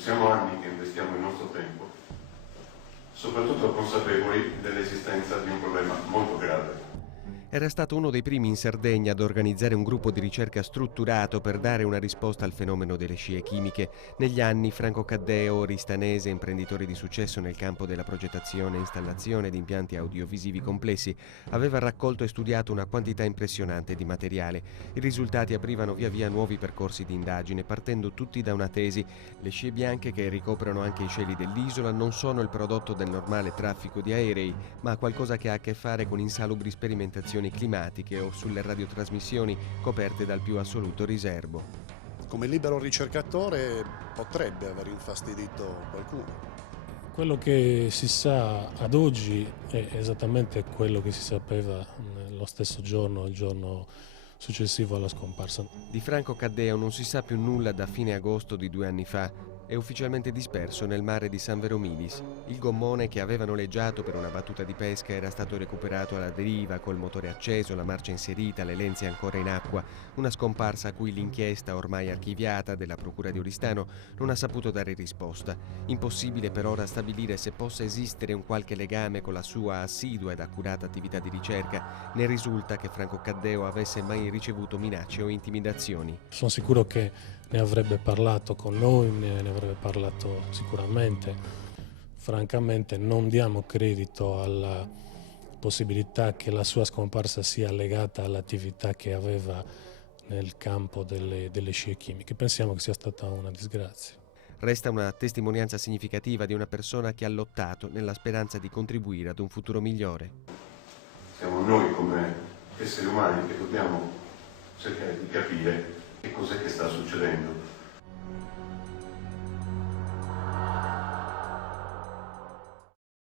Siamo anni che investiamo il nostro tempo, soprattutto consapevoli dell'esistenza di un problema molto grave. Era stato uno dei primi in Sardegna ad organizzare un gruppo di ricerca strutturato per dare una risposta al fenomeno delle scie chimiche. Negli anni Franco Caddeo, oristanese, imprenditore di successo nel campo della progettazione e installazione di impianti audiovisivi complessi, aveva raccolto e studiato una quantità impressionante di materiale. I risultati aprivano via via nuovi percorsi di indagine, partendo tutti da una tesi: le scie bianche che ricoprono anche i cieli dell'isola non sono il prodotto del normale traffico di aerei, ma qualcosa che ha a che fare con insalubri sperimentazioni climatiche o sulle radiotrasmissioni coperte dal più assoluto riserbo. Come libero ricercatore potrebbe aver infastidito qualcuno. Quello che si sa ad oggi è esattamente quello che si sapeva lo stesso giorno, il giorno successivo alla scomparsa. Di Franco Caddeo non si sa più nulla da fine agosto di 2 anni fa. È ufficialmente disperso nel mare di San Veromilis. Il gommone che aveva noleggiato per una battuta di pesca era stato recuperato alla deriva, col motore acceso, la marcia inserita, le lenze ancora in acqua. Una scomparsa a cui l'inchiesta, ormai archiviata, della Procura di Oristano non ha saputo dare risposta. Impossibile per ora stabilire se possa esistere un qualche legame con la sua assidua ed accurata attività di ricerca. Ne risulta che Franco Caddeo avesse mai ricevuto minacce o intimidazioni. Sono sicuro che ne avrebbe parlato con noi, ne avrebbe parlato sicuramente. Francamente non diamo credito alla possibilità che la sua scomparsa sia legata all'attività che aveva nel campo delle scie chimiche. Pensiamo che sia stata una disgrazia. Resta una testimonianza significativa di una persona che ha lottato nella speranza di contribuire ad un futuro migliore. Siamo noi come esseri umani che dobbiamo cercare di capire che cos'è che sta succedendo.